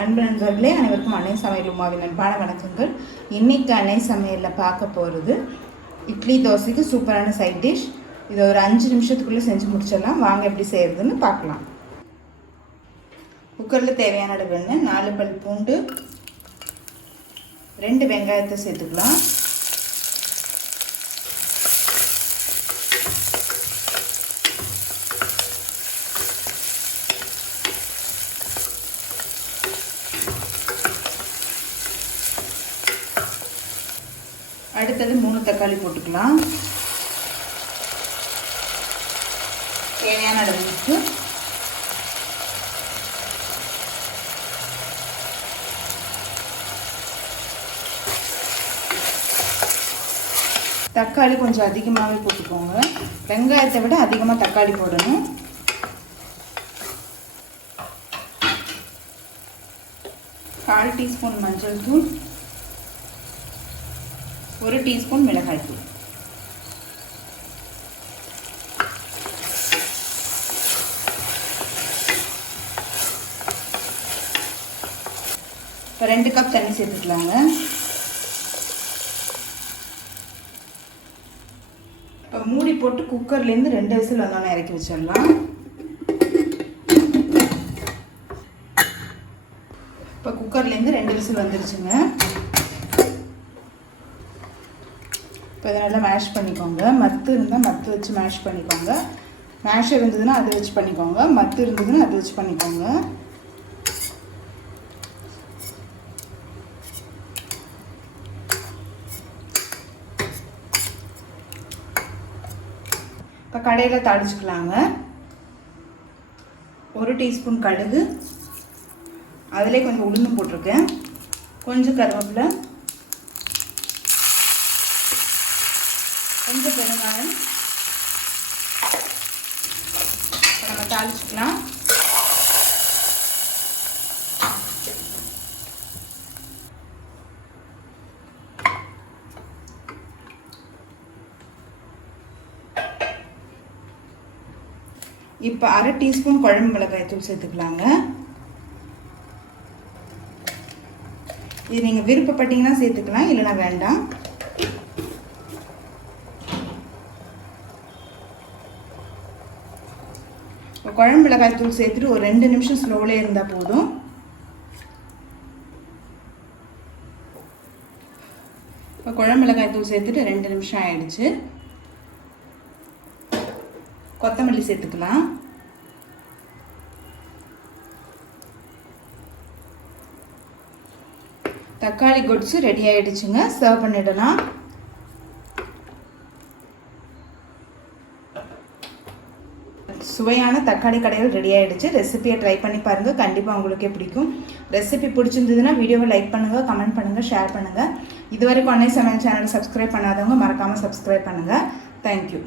அன்பு நண்பர்களே, அனைவருக்கும் அன்னை சமையல் உமாவின் அன்பான வணக்கங்கள். இன்றைக்கி அன்னை சமையலில் பார்க்க போகிறது இட்லி தோசைக்கு சூப்பரான சைட் டிஷ். இதை ஒரு 5 நிமிஷத்துக்குள்ளே செஞ்சு முடிச்சிடலாம். வாங்க எப்படி செய்கிறதுன்னு பார்க்கலாம். குக்கரில் தேவையான அளவு எண்ணெய், 4 பல் பூண்டு, 2 வெங்காயத்தை சேர்த்துக்கலாம். அடுத்தது 3 தக்காளி போட்டுக்கலாம். தேவையான அளவு உப்பு, தக்காளி கொஞ்சம் அதிகமாகவே போட்டுக்கோங்க. வெங்காயத்தை விட அதிகமாக தக்காளி போடணும். கால் டீஸ்பூன் மஞ்சள் தூள், 1 டீஸ்பூன் மிளகாய் தூள். இப்போ 2 கப் தண்ணி சேர்த்துக்கலாங்க. இப்போ மூடி போட்டு குக்கர்லேருந்து 2 விசில் வந்தோன்னே இறக்கி வச்சிடலாம். இப்போ குக்கர்லேருந்து 2 விசில் வந்துருச்சுங்க. இப்போ இதை நல்லா மேஷ் பண்ணிக்கோங்க. மத்து இருந்தால் மத்து வச்சு மேஷ் பண்ணிக்கோங்க. மேஷ் இருந்ததுன்னா அதை வச்சு பண்ணிக்கோங்க. மத்து இருந்ததுன்னா அதை வச்சு பண்ணிக்கோங்க. இப்போ கடையில் தாளிச்சுக்கலாங்க. 1 டீஸ்பூன் கடுகு, அதிலே கொஞ்சம் உளுந்து போட்டிருக்கேன், கொஞ்சம் கருவேப்பிலை, கொஞ்சம் பெருங்காயம். இப்போ நம்ம தாளிச்சுக்கலாம். இப்போ 1/2 டீஸ்பூன் குழம்பு மிளகாய் தூள் சேர்த்துக்கலாங்க. இது நீங்கள் விருப்பப்பட்டீங்கன்னா சேர்த்துக்கலாம், இல்லைனா வேண்டாம். குழம்பு மிளகாய் தூள் சேர்த்துட்டு ஒரு 2 நிமிஷம் ஸ்லோவிலே இருந்தால் போதும். இப்போ குழம்பு மிளகாய் தூள் சேர்த்துட்டு 2 நிமிஷம் ஆயிடுச்சு. கொத்தமல்லி சேர்த்துக்கலாம். தக்காளி கொட்ஸு ரெடி ஆயிடுச்சுங்க. சர்வ் பண்ணிடலாம். சுவையான தக்காளி கடையில் ரெடி ஆகிடுச்சு. ரெசிபியை ட்ரை பண்ணி பாருங்கள், கண்டிப்பாக உங்களுக்கே பிடிக்கும். ரெசிபி பிடிச்சிருந்ததுன்னா வீடியோவை லைக் பண்ணுங்கள், கமெண்ட் பண்ணுங்கள், ஷேர் பண்ணுங்கள். இதுவரைக்கும் அன்னை சமையல் சேனலை சப்ஸ்கிரைப் பண்ணாதவங்க மறக்காமல் சப்ஸ்கிரைப் பண்ணுங்கள். தேங்க்யூ.